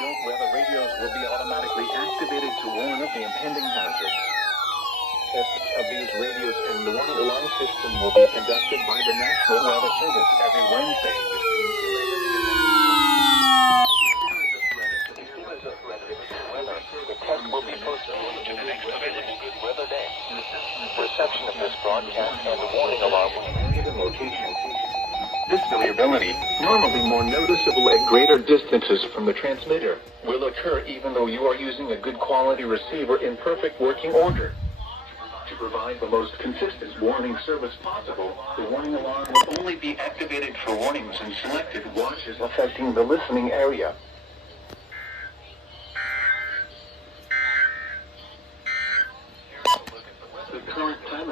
built weather radios will be automatically activated to warn of the impending hazards. Tests of these radios and the warning alarm system will be conducted by the National Weather Service every Wednesday. The test will be posted to the next available good weather day. Reception of this broadcast and the warning alarm will be in location. This variability, normally more noticeable at greater distances from the transmitter, will occur even though you are using a good quality receiver in perfect working order. To provide the most consistent warning service possible, the warning alarm will only be activated for warnings in selected watches affecting the listening area. The current time